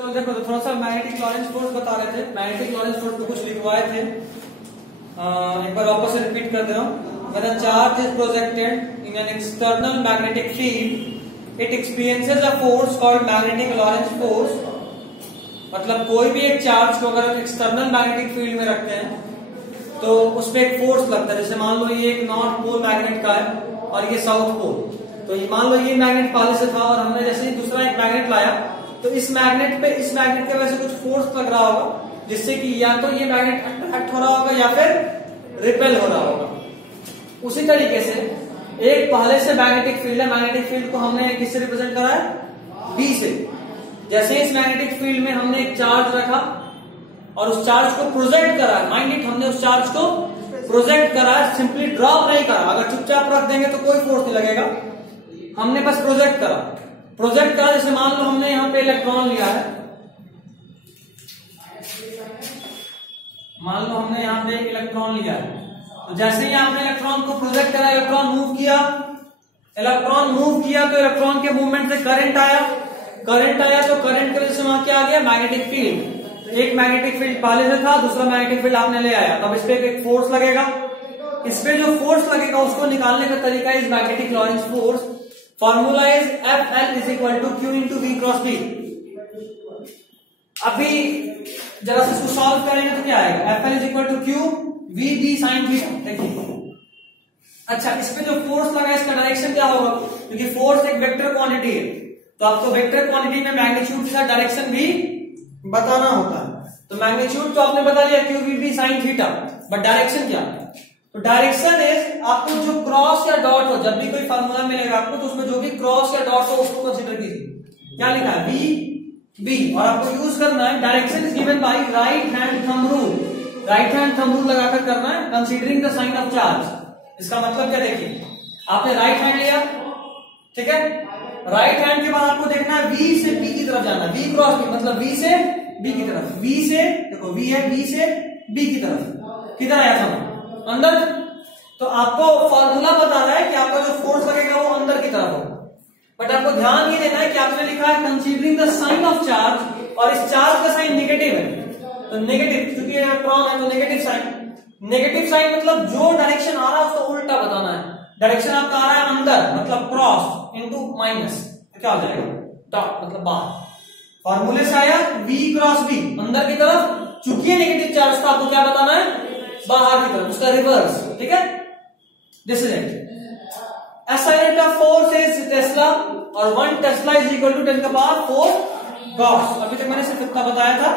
चलो देखो, तो थोड़ा सा मैग्नेटिक लॉरेंस फोर्स बता रहे थे। मैग्नेटिक लॉरेंस फोर्स पे कुछ लिखवाए थे, एक बार वापस से रिपीट कर दे रहा हूँ। When a charge is projected in an external magnetic field, it experiences a force called magnetic Lorentz force। मतलब कोई भी एक चार्ज को अगर एक्सटर्नल मैग्नेटिक फील्ड में रखते हैं तो उसपे एक फोर्स लगता है। जैसे मान लो ये एक नॉर्थ पोल मैग्नेट का है और ये साउथ पोल, तो ये मान लो ये मैग्नेट पहले से था और हमने जैसे ही दूसरा एक मैग्नेट लाया तो इस मैग्नेट की वजह से कुछ फोर्स लग रहा होगा, जिससे कि या तो ये मैग्नेट अट्रैक्ट हो रहा होगा या फिर रिपेल हो रहा होगा। उसी तरीके से एक पहले से मैग्नेटिक फील्ड है, मैग्नेटिक फील्ड को हमने किससे रिप्रेजेंट करा है, B से। जैसे इस मैग्नेटिक फील्ड में हमने एक चार्ज रखा और उस चार्ज को प्रोजेक्ट करा, माइंड इट, हमने उस चार्ज को प्रोजेक्ट करा, सिंपली ड्रॉप नहीं करा। अगर चुपचाप रख देंगे तो कोई फोर्स नहीं लगेगा, हमने बस प्रोजेक्ट करा। जैसे मान लो हमने यहां पे इलेक्ट्रॉन लिया है, मान लो हमने यहां पे एक इलेक्ट्रॉन लिया है, तो जैसे ही आपने इलेक्ट्रॉन को प्रोजेक्ट करा, इलेक्ट्रॉन मूव किया तो इलेक्ट्रॉन के मूवमेंट से करंट आया तो करंट की वजह से वहां क्या आ गया, मैग्नेटिक फील्ड। तो एक मैग्नेटिक फील्ड पहले से था, दूसरा मैग्नेटिक फील्ड आपने ले आया, तब इस पे एक फोर्स लगेगा। इस पे जो फोर्स लगेगा उसको निकालने का तरीका is magnetic Lorentz force. Formula is FL is equal to Q into V cross B। अभी जरा से इसको सॉल्व करेंगे तो क्या आएगा, FL is equal to Q V B sine theta. देखिए, अच्छा, इस पे जो फोर्स लगा इसका डायरेक्शन क्या होगा, क्योंकि फोर्स एक वेक्टर क्वांटिटी है तो आपको वेक्टर क्वांटिटी में मैग्नीट्यूड के साथ डायरेक्शन भी बताना होता है। तो मैग्नीट्यूड तो आपने बता लिया Q V B sine theta, but direction क्या, तो डायरेक्शन इज आपको जो क्रॉस या डॉट हो, जब भी कोई फार्मूला मिलेगा आपको तो उसमें जो भी क्रॉस या डॉट हो उसको कंसीडर कीजिए। क्या लिखा है, V B, और आपको यूज करना है direction is given by right hand thumb rule. Right hand thumb rule लगाकर करना है, considering the sign of charge. इसका मतलब क्या, देखिए आपने राइट हैंड लिया, ठीक है, राइट हैंड के बाद आपको देखना है V से B की तरफ जाना है, V क्रॉस B मतलब V से B की तरफ, V से देखो V है, V से B की तरफ, किधर आया था, अंदर। तो आपको फॉर्मूला बता रहा है कि आपका जो फोर्स लगेगा वो अंदर की तरफ हो, बट आपको ध्यान ये देना है कि आपने लिखा है considering the sign of charge, और इस चार्ज का साइन नेगेटिव है, तो नेगेटिव, क्योंकि इलेक्ट्रॉन है तो नेगेटिव साइन मतलब जो डायरेक्शन आ रहा है उसका उल्टा बताना है। डायरेक्शन आपका आ रहा है अंदर मतलब क्रॉस इंटू माइनस, तो क्या हो जाएगा, डॉट मतलब बाहर। फॉर्मूले से आया V क्रॉस B अंदर की तरफ, चूंकि नेगेटिव चार्ज था आपको क्या बताना है, बाहर की तरफ, उसका रिवर्स, ठीक है। This is it. SI unit of force is Tesla और 1 टेस्ला इज इक्वल टू 10 का पावर 4 गॉस। अभी तक मैंने सिर्फ इतना बताया था,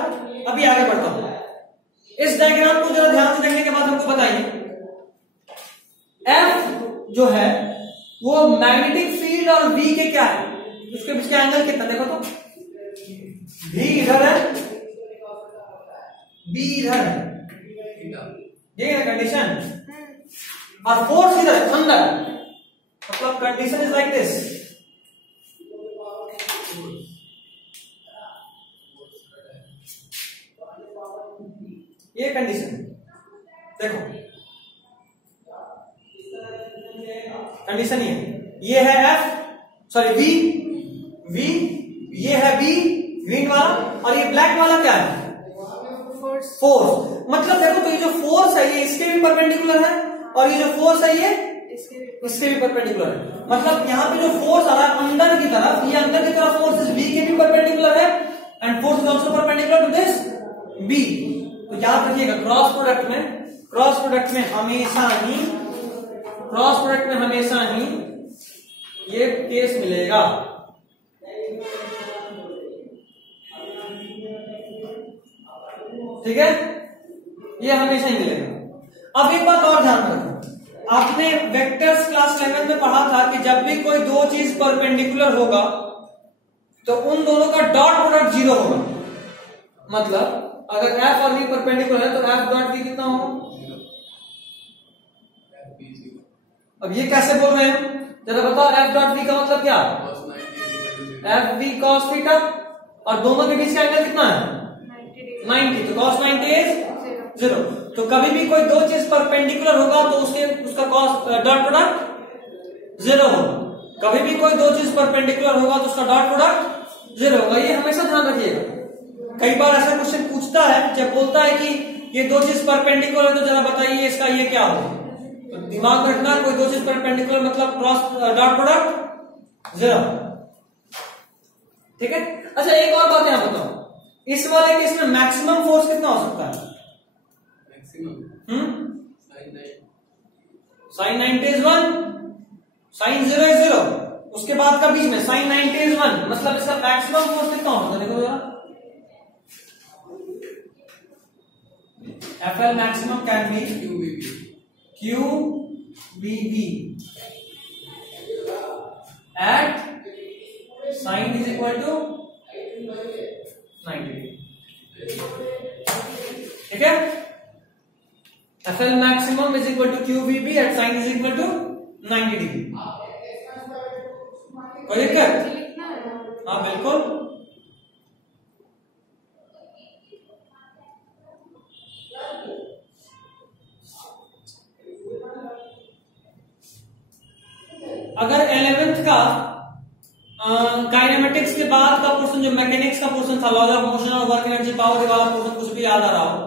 अभी आगे बढ़ता हूं। इस डायग्राम को जरा ध्यान से देखने के बाद हमको बताइए, F जो है वो मैग्नेटिक फील्ड और V के क्या है, उसके बीच का एंगल कितना, देखो तो V इधर है, B इधर है, ये है कंडीशन, और फोर्स इधर अंदर, मतलब कंडीशन इज लाइक दिस। ये कंडीशन देखो, कंडीशन ये है F, सॉरी V, ये है B ग्रीन वाला, और ये ब्लैक वाला क्या है, फोर्स। मतलब देखो, तो ये जो फोर्स है ये इसके भी परपेंडिकुलर है और ये जो फोर्स है ये इसके भी परपेंडिकुलर है। मतलब यहाँ पे जो फोर्स आ रहा है अंदर की तरफ, ये अंदर की तरफ फोर्स V के भी परपेंडिकुलर है and force is also perpendicular to this B। तो याद रखिएगा, क्रॉस प्रोडक्ट में हमेशा ही ये केस मिलेगा। ठीक है, ये हमेशा ही मिलेगा। अब एक बात और ध्यान रखना, आपने वेक्टर्स क्लास 11 में पढ़ा था कि जब भी कोई दो चीज परपेंडिकुलर होगा तो उन दोनों का डॉट प्रोडक्ट 0 होगा। मतलब अगर F और V परपेंडिकुलर है तो F डॉट V कितना होगा। अब ये कैसे बोल रहे हैं, जरा बताओ, F डॉट V का मतलब क्या, F V cos थीटा, और दोनों के बीच का एंगल कितना है 90, तो cos 90 इज 0। तो कभी भी कोई दो चीज परपेंडिकुलर होगा तो उसका cos डॉट प्रोडक्ट 0 होगा। कभी भी कोई दो चीज परपेंडिकुलर होगा तो उसका डॉट प्रोडक्ट 0 होगा। ये हमेशा ध्यान रखिएगा। कई बार ऐसा क्वेश्चन पूछता है, जब बोलता है कि ये दो चीज परपेंडिकुलर है तो जरा बताइए इसका ये क्या हो, तो दिमाग में रखना कोई दो चीज परपेंडिकुलर मतलब क्रॉस डॉट प्रोडक्ट 0, ठीक है। अच्छा एक और बात यहां बताओ, इस वाले केस में मैक्सिमम फोर्स कितना हो सकता है? साइन 90 इज 1, साइन 0 इज 0, उसके बाद का बीच में साइन 90 इज 1, मतलब इसका मैक्सिमम फोर्स कितना होगा? देखो जरा, FL maximum can be QBB at sin is equal to 90 degree, ठीक है। FL maximum is equal to QBB at sin is equal to 90 degree, कोई दिक्कत? हाँ बिल्कुल। अगर 11th का काइनेमेटिक्स के बाद का पोर्शन जो मैकेनिक्स का पोर्शन था, लॉज ऑफ मोशन और वर्क एनर्जी पावर वाला पोर्शन कुछ भी याद आ रहा हो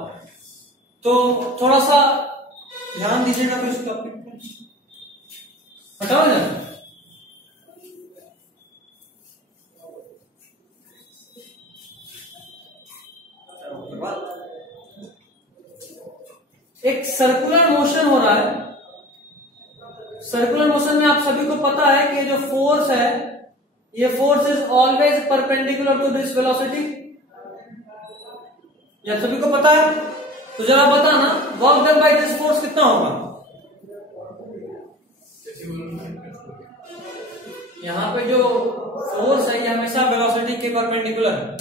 तो थोड़ा सा ध्यान दीजिएगा फिर इस टॉपिक पे, हटाओ ना। एक सर्कुलर मोशन हो रहा है, सर्कुलर मोशन में आप सभी को पता है कि जो फोर्स है ये force is always perpendicular to this velocity, या सभी को पता है? तो जरा बताना work done by this force कितना होगा? यहाँ पे जो फोर्स है ये हमेशा वेलोसिटी के परपेंडिकुलर है।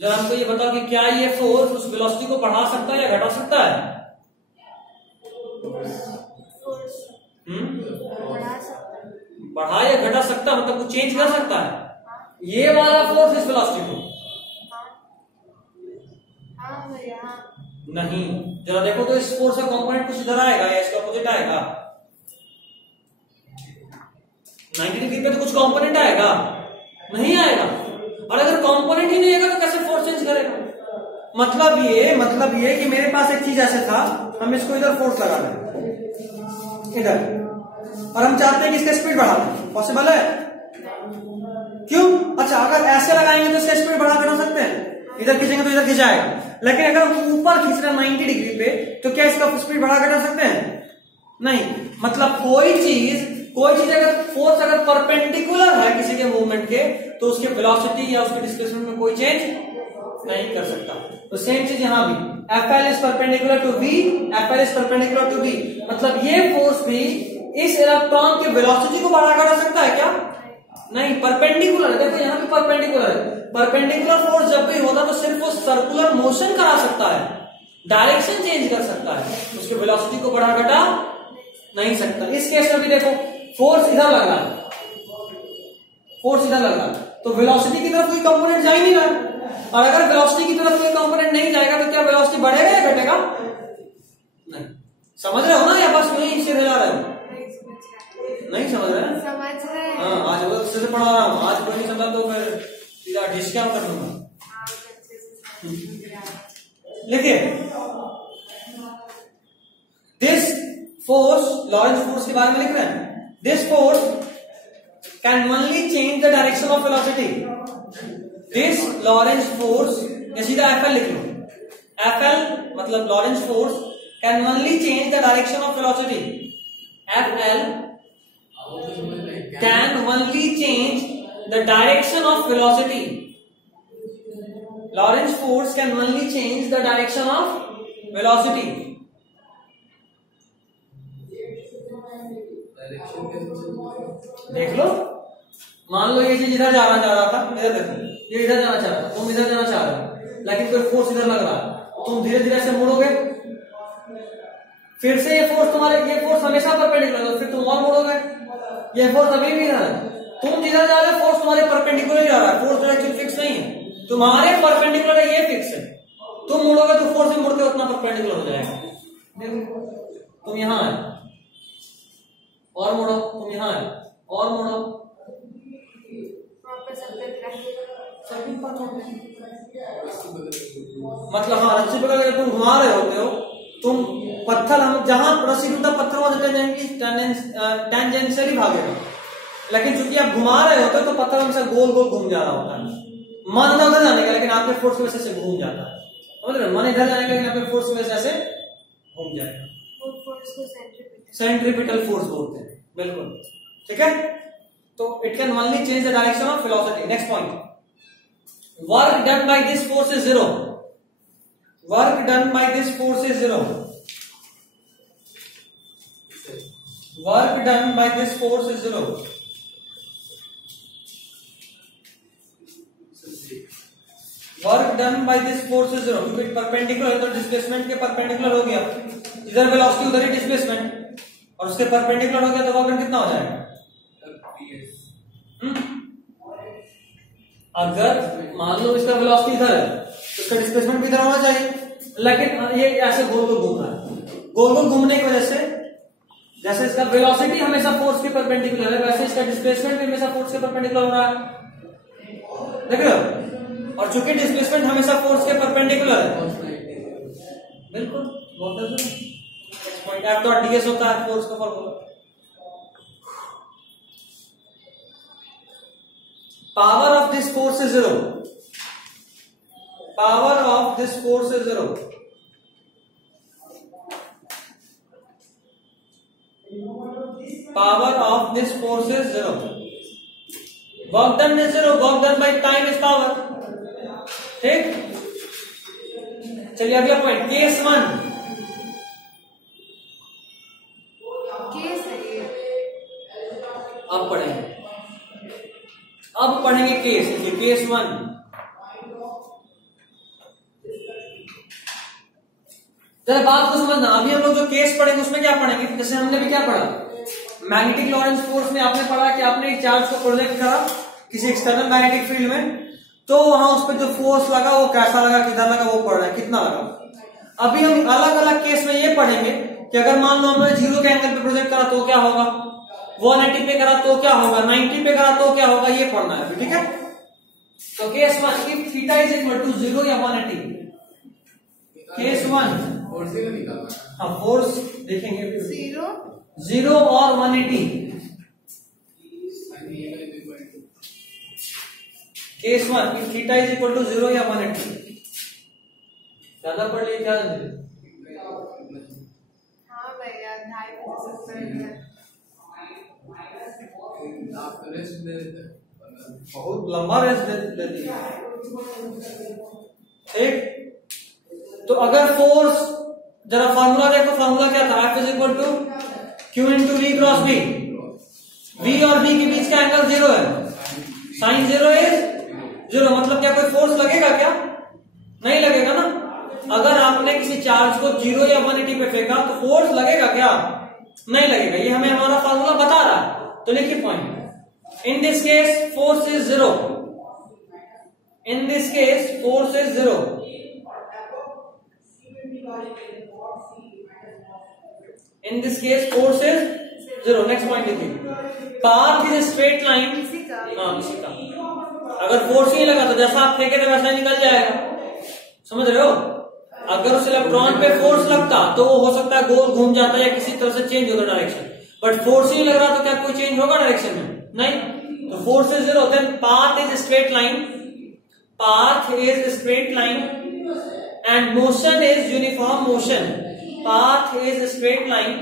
जरा हमको ये बताओ कि क्या ये फोर्स उस वेलोसिटी को बढ़ा सकता है या घटा सकता है? बढ़ा या घटा सकता, मतलब कुछ चेंज कर सकता है। ये वाला फोर्स इस वेलोसिटी को नहीं, जरा देखो तो इस फोर्स का कंपोनेंट कुछ इधर आएगा या इसका अपोजिट आएगा? 90 डिग्री पे तो कुछ कंपोनेंट आएगा? नहीं आएगा। और अगर कंपोनेंट ही नहीं आएगा तो कैसे फोर्स चेंज करेगा? मतलब ये कि मेरे पास एक चीज ऐसे था, हम इसको इधर फोर्स लगा दें इधर, और हम चाहते हैं कि इसका स्पीड बढ़ा दें, पॉसिबल है? क्यों? अच्छा अगर ऐसे लगाएंगे तो इसका स्पीड बढ़ा घटा सकते हैं, इधर खींचेंगे तो इधर खिंचाएगा, लेकिन अगर हम ऊपर खींच रहे हैं 90 डिग्री पे तो क्या इसका स्पीड बढ़ा घटा सकते हैं? नहीं। मतलब कोई चीज अगर फोर्स अगर परपेंडिकुलर है किसी के मूवमेंट के तो उसके वेलोसिटी या उसके डिस्प्लेसमेंट में कोई चेंज नहीं कर सकता। तो सेम चीज यहां भी, FL is perpendicular to V, FL is perpendicular to V, मतलब ये फोर्स भी इस इलेक्ट्रॉन के वेलोसिटी को बढ़ा घटा सकता है क्या? नहीं, परपेंडिकुलर है। देखो यहाँ पे परपेंडिकुलर है। परपेंडिकुलर फोर्स जब भी होता तो सिर्फ वो सर्कुलर मोशन करा सकता है, डायरेक्शन चेंज कर सकता है, उसके वेलोसिटी को बढ़ा घटा नहीं सकता। इस केस में भी देखो फोर्स इधर लग रहा है, फोर्स इधर लग रहा है, तो वेलोसिटी की तरफ कोई कंपोनेंट जा ही नहीं रहा है। और अगर वेलोसिटी की तरफ कोई कंपोनेंट नहीं जाएगा तो क्या वेलोसिटी बढ़ेगा या घटेगा? नहीं। समझ रहे हो ना, या बस नहीं सिर हिला रहे हो? नहीं समझ रहे हैं? समझ रहे हैं। हाँ, आज वो सिर पढ़ा रहा हूँ, आज कोई नहीं समझा तो फिर सीधा डिस्काउंट कर दूंगा। लिखिए, दिस फोर्स, लॉरेंस फोर्स के बारे में लिख रहे हैं। This force can only change the direction of velocity. This Lawrence force, या सीधा FL लिख लो। FL मतलब Lawrence force can only change the direction of velocity. FL can only change the direction of velocity. Lorentz force can only change the direction of velocity. देख लो, मान लो ये चीज इधर जाना चाह रहा था, इधर देखो, ये इधर जाना चाह रहा था, तुम इधर जाना चाह रहे हो, लेकिन कोई फोर्स इधर लग रहा है, तुम धीरे धीरे से मुड़ोगे, फिर से ये फोर्स हमेशा परपेंडिकुलर है, फिर तुम और मुड़ोगे, ये फोर्स अभी भी इधर है, तुम जिधर जा रहे हो फोर्स तुम्हारे परपेंडिकुलर जा रहा है, फोर्स डायरेक्शन फिक्स नहीं है, तुम्हारे परपेंडिकुलर है, ये फिक्स है, तुम मुड़ोगे तो फोर्स भी मुड़ के उतना परपेंडिकुलर हो जाएगा। तुम यहां है और मुड़ो, तुम यहां है और मुड़ो, सभी मतलब हाँ रस्सी पकड़ के तुम घुमा रहे होते हो, तुम पत्थर हम जहां रस्सी टूटा पत्थर वहां टेंजेंशियली भागेगा, लेकिन चूंकि आप घुमा रहे होते हो तो पत्थर हमेशा गोल गोल घूम जा रहा होता है। मन था उधर जाने का लेकिन आपके फोर्स की वजह से घूम जाता है, समझ रहे? मन इधर जाने का लेकिन आपके फोर्स की वजह से घूम जाएगा। सेंट्रीपिटल फोर्स बोलते हैं, बिल्कुल ठीक है। तो it can only change the direction of velocity. Next point, work done by this force is zero. Work done by this force is zero. Work done by this force is zero. Work done by this force is zero, क्योंकि perpendicular है तो displacement के perpendicular हो गया, इधर velocity उधर ही displacement, और उसके परपेंडिकुलर हो गया तो वर्क डन कितना हो जाएगा? अगर मान लो इसका वेलोसिटी इधर है तो इसका डिस्प्लेसमेंट भी इधर होना चाहिए, लेकिन ये ऐसे गोल गोल घूम रहा है। गोल गोल घूमने की वजह से जैसे इसका वेलोसिटी हमेशा फोर्स के परपेंडिकुलर है, वैसे इसका डिस्प्लेसमेंट भी हमेशा फोर्स के परपेंडिकुलर हो रहा है, देख रहे हो? और चूंकि डिस्प्लेसमेंट हमेशा फोर्स के परपेंडिकुलर है, बिल्कुल पॉइंट एफ डॉट डीएस होता है फोर्स का formula. Power of this force is zero. Power of this force is zero. Power of this force is zero. Work done is zero. Work done by time is power. ठीक? चलिए अगला point, case one. अब पढ़ेंगे, अब पढ़ेंगे case. Case one, जरा बात को समझना। अभी हम लोग जो केस पढ़ेंगे उसमें क्या पढ़ेंगे, जैसे हमने भी क्या पढ़ा, मैग्नेटिक लॉरेंस फोर्स में आपने पढ़ा कि आपने एक चार्ज को प्रोजेक्ट करा किसी एक्सटर्नल मैग्नेटिक फील्ड में, तो वहां उस पर जो फोर्स लगा वो कैसा लगा, किधर लगा, वो पढ़ रहे हैं कितना लगा। अभी हम अलग अलग केस में ये पढ़ेंगे कि अगर मान लो हमने 0 के एंगल पे प्रोजेक्ट करा तो क्या होगा, 180 पे करा तो क्या होगा, 90 पे करा तो क्या होगा, ये पढ़ना है, ठीक है। तो case one, if theta is equal to 0 या 180, केस वन, हाँ फोर्स देखेंगे 0 और 180, case one, if theta is equal to 0 या 180, ज्यादा पढ़ लिए क्या? हाँ भैया, बहुत लंबा रेस्ट देती है, ठीक। तो अगर फोर्स, जरा फॉर्मूला देखो, फॉर्मूला क्या था, F is equal to Q into V cross B। V और B के बीच का एंगल 0 है, साइन 0 इज 0, मतलब क्या कोई फोर्स लगेगा क्या? नहीं लगेगा ना। अगर आपने किसी चार्ज को 0 या 180 पे फेंका तो फोर्स लगेगा क्या? नहीं लगेगा। ये हमें हमारा फॉर्मूला बता रहा है, तो लिखिए point, in this case force is 0, in this case force is 0, in this case force is 0। next point देखिए, path is a straight line, हाँ किसी का, अगर फोर्स ही लगा तो जैसा आप फेंके थे वैसा निकल जाएगा, समझ रहे हो। अगर उस इलेक्ट्रॉन पे फोर्स लगता तो वो हो सकता है गोल घूम जाता या किसी तरह से चेंज होता डायरेक्शन, बट फोर्स ही लग रहा तो क्या कोई चेंज होगा डायरेक्शन में? नहीं। तो force is 0, then path is straight line, path is straight line and motion is uniform motion, path is straight line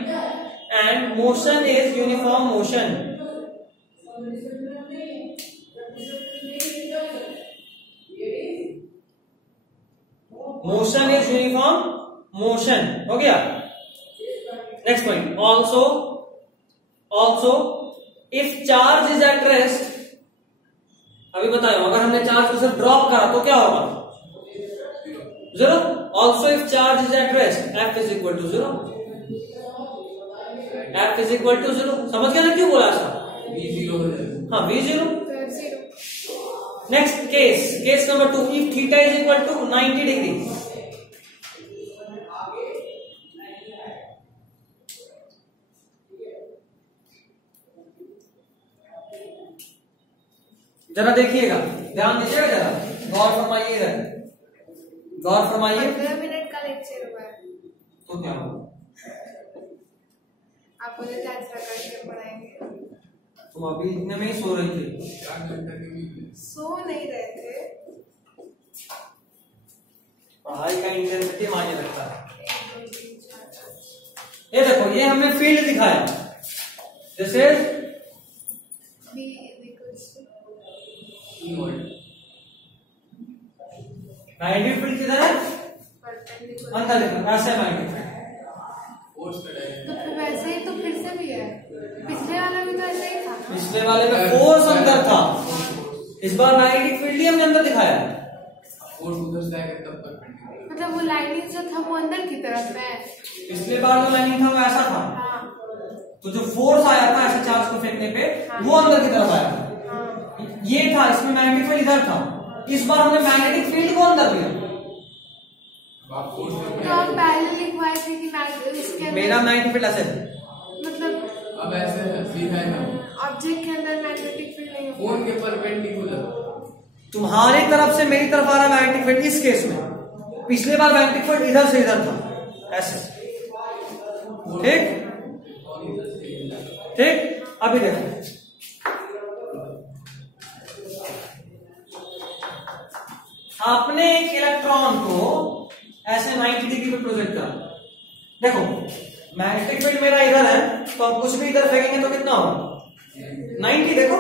and motion is uniform motion. Motion is uniform motion, हो गया। Next point, also if charge is at rest, अभी बताओ अगर हमने charge को सिर्फ drop करा तो क्या होगा? 0। Also if charge is at rest, F is equal to 0, F is equal to 0। समझ गया ना क्यों बोला ऐसा? हाँ V0। Next case, case number 2, if theta is equal to 90 degree, जरा देखिएगा, ध्यान दीजिएगा, जरा गौर फरमाइएगा। गौर फरमाइए। 15 मिनट का लेक्चर हुआ है तो क्या हुआ? आप मुझे ट्रांसफर करके पढ़ाएंगे। तुम अभी इतने में ही सो रही थी? सो नहीं रहे थे। पढ़ाई का इंटेंसिटी मायने रखता है। ये देखो, ये हमें फील्ड दिखाया, जैसे मैग्नेटिक फील्ड किधर है? अंदर देखो, ऐसे मैग्नेटिक फील्ड। तो वैसे ही तो फिर से भी है, पिछले वाले में तो ऐसे ही था। पिछले वाले में फोर्स अंदर था, इस बार मैग्नेटिक फील्ड ही हमने अंदर दिखाया। फोर्स उधर से आएगा तब तक मतलब वो लाइनिंग जो था वो अंदर की तरफ है। पिछले बार जो लाइनिंग था वो ऐसा था। हाँ। तो जो फोर्स आया था ऐसे चार्ज को फेंकने पे, वो अंदर की तरफ आया था। ये था, इसमें मैग्नेटिक फील्ड इधर था। इस बार हमने मैग्नेटिक फील्ड को अंदर दिया। तो आप पहले लिखवाए थे कि इसके मेरा मैग्नेटिक फील्ड ऐसे मतलब अब ऐसे सीधा है ना, ऑब्जेक्ट के अंदर मैग्नेटिक फील्ड नहीं होगा। फोन के परपेंडिकुलर तुम्हारी तरफ से मेरी तरफ आ रहा मैग्नेटिक फील्ड इस केस में। पिछले बार मैग्नेटिक फील्ड इधर से इधर था, ऐसे। ठीक ठीक। अभी देखो, आपने एक इलेक्ट्रॉन को ऐसे 90 डिग्री पे प्रोजेक्ट करा। देखो, मैग्नेटिक फील्ड मेरा इधर है, तो हम कुछ भी इधर फेंकेंगे तो कितना होगा? 90। देखो,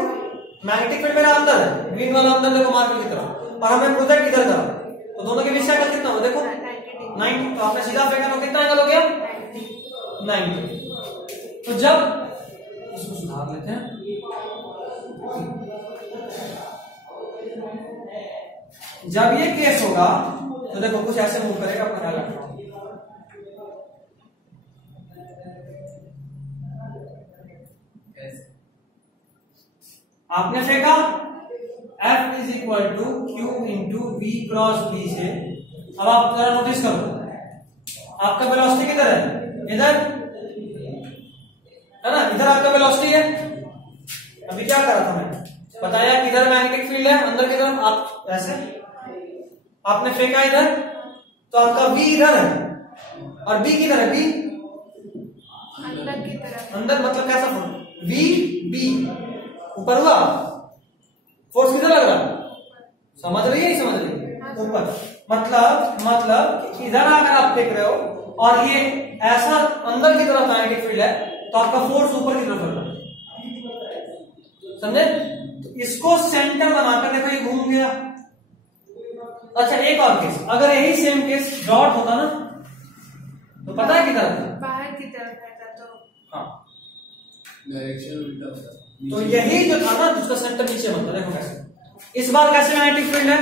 मैग्नेटिक फील्ड मेरा अंदर है, ग्रीन वाला अंदर देखो मार्कर की तरह, और हमें प्रोजेक्ट इधर करा, तो दोनों के बीच का एंगल कितना होगा? देखो 90। तो आपने सीधा फेंका तो कितना एंगल हो गया? 90। तो जब इसको सुधार लेते हैं, जब ये केस होगा तो देखो कुछ ऐसे मूव करेगा अपना ख्याल रखना। आपने फेंका, F is equal to Q into V cross B से। अब आप जरा नोटिस करो, आपका वेलोसिटी किधर है? इधर है ना, इधर आपका वेलोसिटी है। अभी क्या करा था मैंने बताया, किधर मैग्नेटिक फील्ड है अंदर की तरफ। आप ऐसे आपने फेंका इधर, तो आपका V इधर है, और B किधर है? B अंदर की तरफ। अंदर मतलब कैसा फोर्स? V B ऊपर हुआ, फोर्स किधर लग रहा? समझ रही है? समझ रही है? ऊपर। मतलब इधर अगर आप देख रहे हो और ये ऐसा अंदर की तरफ मैग्नेटिक फील्ड है, तो आपका फोर्स ऊपर की तरफ लग रहा है। समझे? तो इसको सेंटर बनाकर देखो, ये घूम गया। अच्छा, एक और केस, अगर यही सेम केस डॉट होता ना, तो पता है किधर था? बाहर की तरफ रहता तो। हाँ, डायरेक्शन उल्टा होता है। तो यही जो था ना, उसका सेंटर नीचे बनता। देखो कैसे, इस बार कैसे मैग्नेटिक फील्ड है?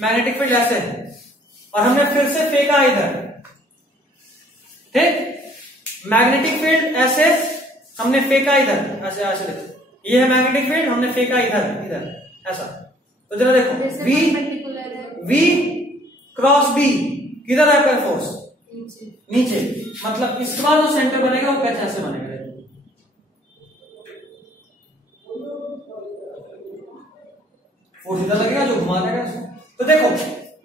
मैग्नेटिक फील्ड ऐसे है, और हमने फिर से फेंका इधर। ठीक, मैग्नेटिक फील्ड ऐसे, हमने फेंका इधर, ऐसे ऐसे देखो, ये है मैग्नेटिक फील्ड, हमने फेंका इधर इधर ऐसा। तो जरा देखो, V क्रॉस B किधर है आपका फोर्स? नीचे। मतलब इस बार जो सेंटर बनेगा वो कैसे ऐसे बनेगा? फोर्स इधर लगेगा जो घुमा देगा इसको। तो देखो,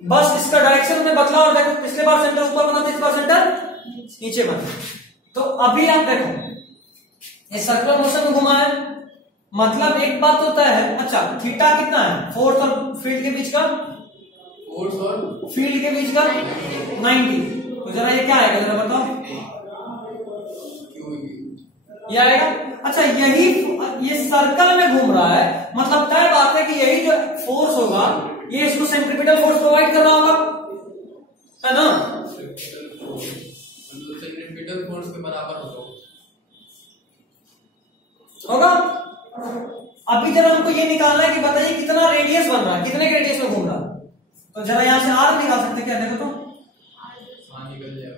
बस इसका डायरेक्शन में बदला, और देखो पिछले बार सेंटर ऊपर बना था, इस बार सेंटर नीचे बना। तो अभी आप देखो, ये सर्कुलर मोशन में घुमा है, मतलब एक बात तो तय है। अच्छा, थीटा कितना है फोर्स और फील्ड के बीच का? फोर्स और फील्ड के बीच का 90। तो जरा ये क्या आएगा, जरा बताओ? ये आएगा। अच्छा, यही ये सर्कल में घूम रहा है, मतलब तय बात है कि यही जो फोर्स होगा, ये इसको सेंट्रीपिटल फोर्स प्रोवाइड कर रहा होगा, है ना? सेंट्रीपिटल फोर्स के बराबर होगा। अभी जरा हमको ये निकालना है कि बताइए कितना रेडियस बन रहा है, कितने के रेडियस में घूम रहा है। तो जरा यहां से R निकाल सकते क्या? देखो तो, निकल जाएगा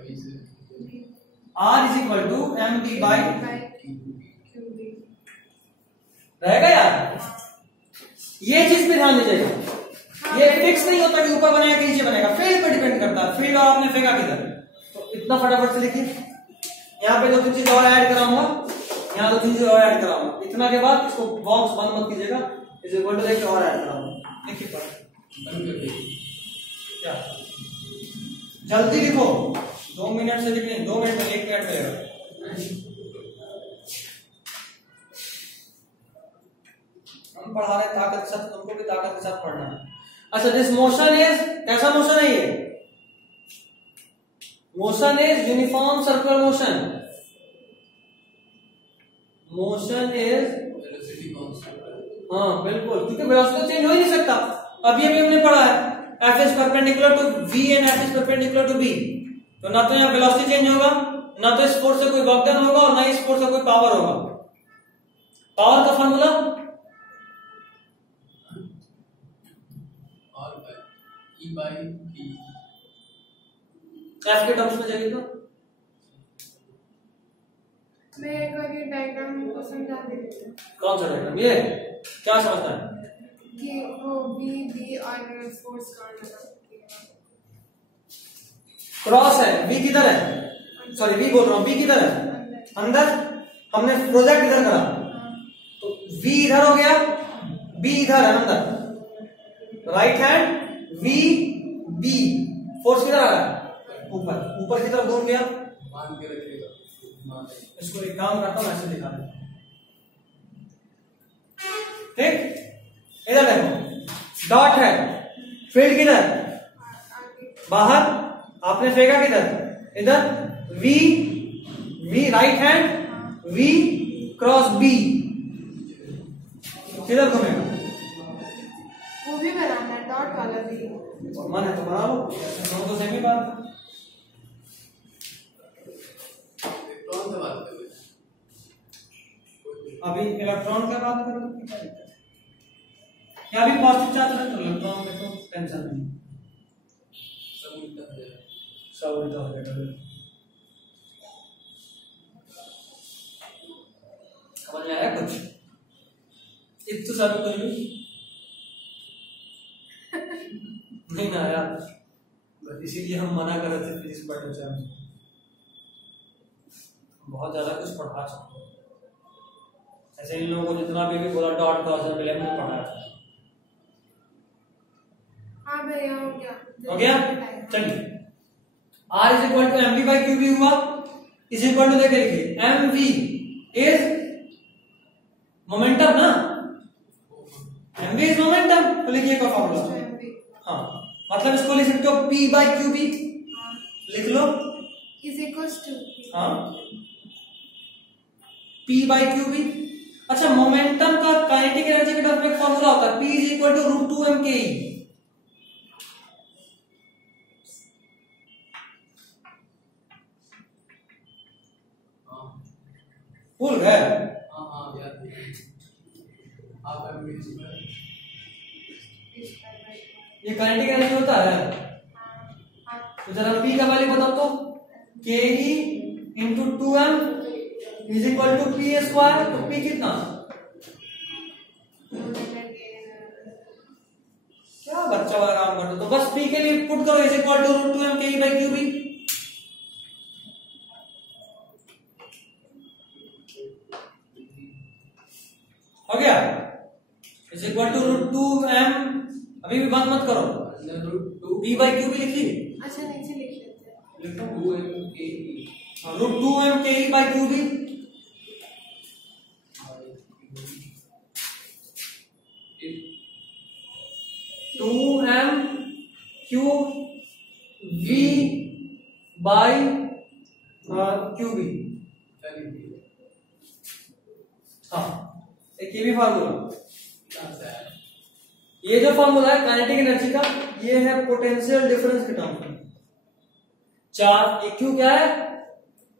R is equal to mb by रहेगा यार। ये चीज पे ध्यान दीजिएगा, ये फिक्स नहीं होता कि ऊपर बनेगा कि नीचे बनेगा, फील्ड पे डिपेंड करता है। फील्ड और आपने फेंका किधर, तो इतना फटाफट से लिखिए। यहाँ पे 2-3 चीज और ऐड कराऊंगा, यहाँ 2-3 चीज और ऐड कराऊंगा। इतना के बाद इसको बॉक्स बंद मत कीजिएगा, इज इक्वल टू और ऐड कराऊंगा। देखिए क्या जल्दी लिखो, 2 मिनट से लिखने, 2 मिनट में 1 मिनट लगेगा। हम पढ़ा रहे ताकत के साथ, तुमको भी ताकत के साथ पढ़ना है। अच्छा, दिस मोशन इज, कैसा मोशन है ये? Motion is uniform circular motion. Motion is, velocity constant. हाँ बिल्कुल, क्योंकि वेलोसिटी चेंज हो ही नहीं सकता। अभी हमने पढ़ा है F is perpendicular to V and F is perpendicular to B, तो ना तो यहाँ वेलोसिटी चेंज होगा, ना तो इस फोर्स से कोई वर्क डन होगा, और ना इस फोर्स से कोई पावर होगा। पावर का फॉर्मूला E/P। F के टर्म्स में चलिए तो मैं एक बार ये डायग्राम को समझा देती हूँ कौन सा डायग्राम, ये क्या समझना है कि वो बी और फोर्स कौन है। क्रॉस है, V किधर है, सॉरी V बोल रहा हूँ, V किधर है अंदर, हमने प्रोजेक्ट इधर करा तो V इधर हो गया, B इधर है अंदर, right hand V B, force किधर आ रहा है ऊपर, ऊपर की तरफ दूर गया, मान के रखिएगा। इसको एक काम करता हूं, ऐसे दिखा दें, ठीक। इधर देखो डॉट है, फील्ड किधर बाहर, आपने फेंका किधर इधर, V V right hand V cross B किधर घूमेगा, वो भी बनाना है डॉट वाला भी। मन है तो बना लो, दोनों तो सेम ही बात है। इलेक्ट्रॉन से बात कर रहे हैं। अभी इलेक्ट्रॉन का बात करो, क्या दिक्कत है, यहाँ भी पॉजिटिव चार्ज है तो इलेक्ट्रॉन में तो टेंशन नहीं, सब उल्टा हो जाएगा। सब उल्टा हो जाएगा। समझ में आया कुछ, इतना सारा कुछ भी नहीं ना आया, बस इसीलिए हम मना कर रहे थे फिजिक्स पढ़ने से, बहुत ज्यादा कुछ पढ़ा सकते हैं। ऐसे इन लोगों को जितना भी बोला डॉट क्रॉस और बिलियन में पढ़ाया था। हाँ भैया हो गया, हो गया, चलिए R is equal to mv by qb हुआ, इज इक्वल टू देख लिखिए mv इज मोमेंटम ना, mv इज मोमेंटम, तो लिखिए का फॉर्मूला, हाँ मतलब इसको लिख सकते हो p बाई qb, लिख लो इज इक्वल्स टू, हाँ p बाई qb। अच्छा, मोमेंटम का काइनेटिक एनर्जी के टर्म में फॉर्मूला होता है p is equal to root 2 m के ई, भूल गए, हाँ हाँ याद है। आप ये काइनेटिक एनर्जी होता है। तो जरा p का वैल्यू बताओ तो, ke into 2m is equal to P square, तो p कितना, क्या बच्चा वाला काम करते हो, तो बस p के लिए पुट करो is equal to root 2m ke by qb, हो गया, is equal to root 2m, अभी भी बंद मत करो, p बाई qb लिख ली, अच्छा नीचे लिख लेते हैं, लिखो 2m के root 2m ke by qb, 2m q v by qb, हाँ एक ये भी फार्मूला, ये जो फार्मूला है काइनेटिक एनर्जी का, ये है पोटेंशियल डिफरेंस के टर्म में, चार्ज क्यू क्या है,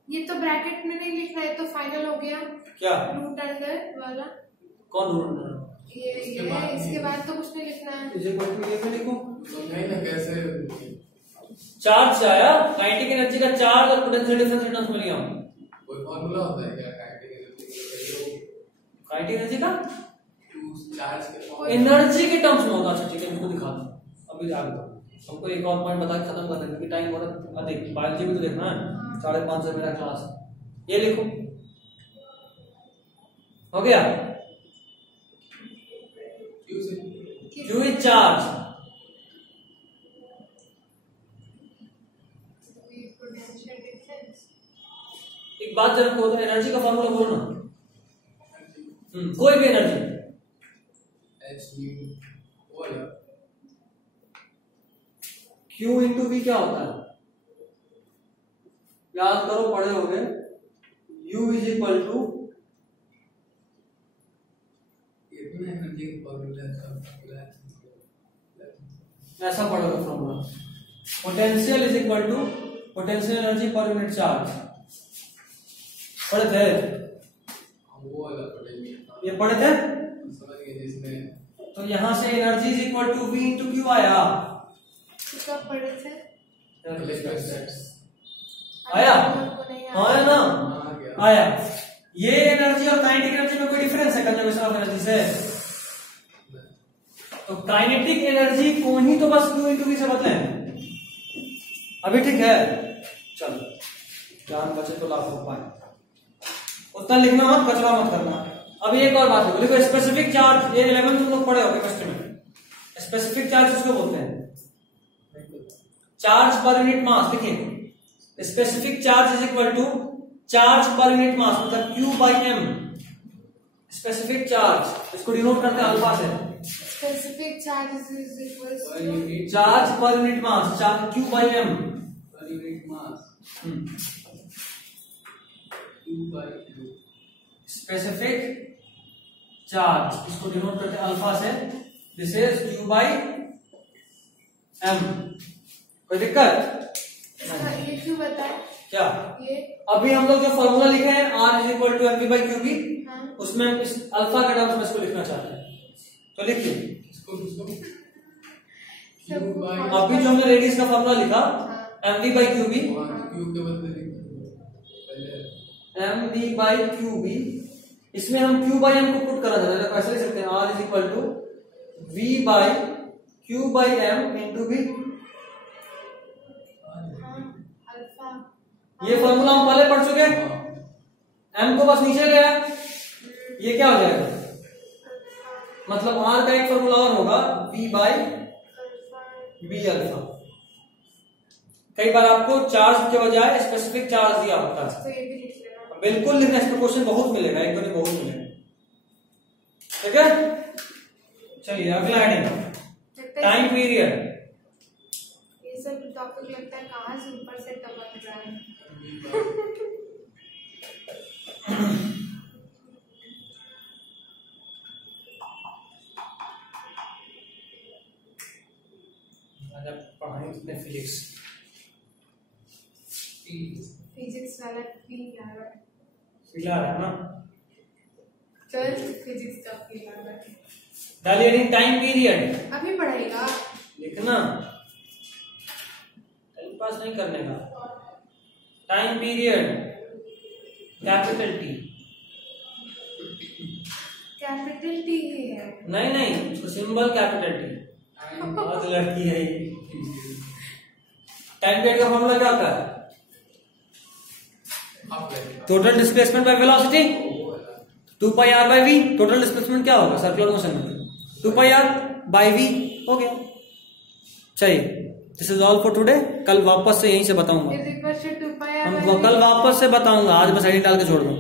ये तो ब्रैकेट में नहीं लिखना है, तो फाइनल हो गया, क्या रूट अंडर वाला, कौन रूट, ये इसके बाद तो कुछ नहीं लिखना है, इज इक्वल टू ये पे लिखो, समझाइए ना कैसे। चार्ज से आया, काइनेटिक एनर्जी का चार्ज और पोटेंशियल डिफरेंस के टर्म्स में लिया हूं, कोई फॉर्मूला होता है क्या काइनेटिक एनर्जी का चार्ज के एनर्जी के टर्म्स में होता। अच्छा ठीक है, इसको दिखा दो, अभी आगे दो, हमको एक और पॉइंट बता के खत्म कर देंगे क्योंकि टाइम बहुत अधिक, बायोलॉजी भी तो देखना है, 5:30 मेरा क्लास है, ये लिखो, हो गया, Q इज चार्ज, एक बात जरा बोलो, एनर्जी का फॉर्मूला बोलो ना। कोई भी एनर्जी Q इंटू V क्या होता है? याद करो, पढ़े होगे। U इज इक्वल टू ऐसा पढ़ोगे formula, potential is equal to potential energy per unit charge. पढ़े थे ये, पढ़े थे। तो यहां से energy is equal to V into Q आया। कब पढ़े थे? आया आया ना, आया। ये एनर्जी और काइनेटिक एनर्जी में कोई डिफरेंस है कंजर्वेशन ऑफ एनर्जी से? तो काइनेटिक एनर्जी को ही तो बस Q इंटू V से बदलें अभी, ठीक है। चलो, जान बचे तो लाभ हो पाए। उतना लिखना मत, कचरा मत करना। अब एक और बात है, देखो स्पेसिफिक चार्ज, ये 11 तुम लोग पढ़े होंगे क्वेश्चन में। स्पेसिफिक चार्ज किसको बोलते हैं? Charge per unit mass. देखिए, specific charge is equal to charge per unit mass, मतलब Q by M। Specific charge इसको डिनोट करते हैं अल्फा से। Specific charge is equal to charge per unit mass, Q by M per unit mass, Q by Q। Specific charge इसको denote करते हैं alpha से। This is Q by M। कोई दिक्कत? ये क्यों बताए? क्या ये अभी हम लोग जो फॉर्मूला लिखे हैं R is equal to mv by QB, हाँ। उसमें इस अल्फा के टर्म्स में इसको लिखना चाहते हैं, तो लिखिए। अभी जो हमने रेडियस का फॉर्मूला लिखा, mv by QB, mv by QB, इसमें हम Q बाई M को पुट करा जाता है, तो ऐसे लिख सकते हैं R is equal to V by Q by M into B। ये फॉर्मूला हम पहले पढ़ चुके हैं। M को बस नीचे ले आया, ये क्या हो जाएगा? मतलब R का एक फॉर्मूला और होगा, V बाई B अल्फा। कई बार आपको चार्ज के बजाय स्पेसिफिक चार्ज दिया होता है, तो ये भी लिख लेना। बिल्कुल लिखना, इसमें क्वेश्चन बहुत मिलेगा, एक दो नहीं बहुत मिलेगा। ठीक है, चलिए अगला हेडिंग, टाइम पीरियड। ये सब टॉपिक लगता है कहाँ से ऊपर से टपक रहा है। पढ़ाई उसने फिजिक्स वाला फील आ रहा है, फील आ रहा है ना? 12th फिजिक्स का फील आ रहा है। डालिए टाइम पीरियड अभी पढ़ेगा, लिखना, टाइम पास नहीं करने का। Time period capital T, capital T ही है। नहीं नहीं, उसको सिंबल कैपिटल T। बहुत लड़की है ये। टाइम पीरियड का फॉर्मूला क्या होता है? Total displacement by velocity 2 pi r by v। Total displacement क्या होगा सर्कुलर मोशन में? 2 पाई r बाई v हो गया। चलिए, this is all for today. कल वापस से यहीं से बताऊंगा, हम कल वापस से बताऊंगा, आज बस एडिट डाल के छोड़ दूं।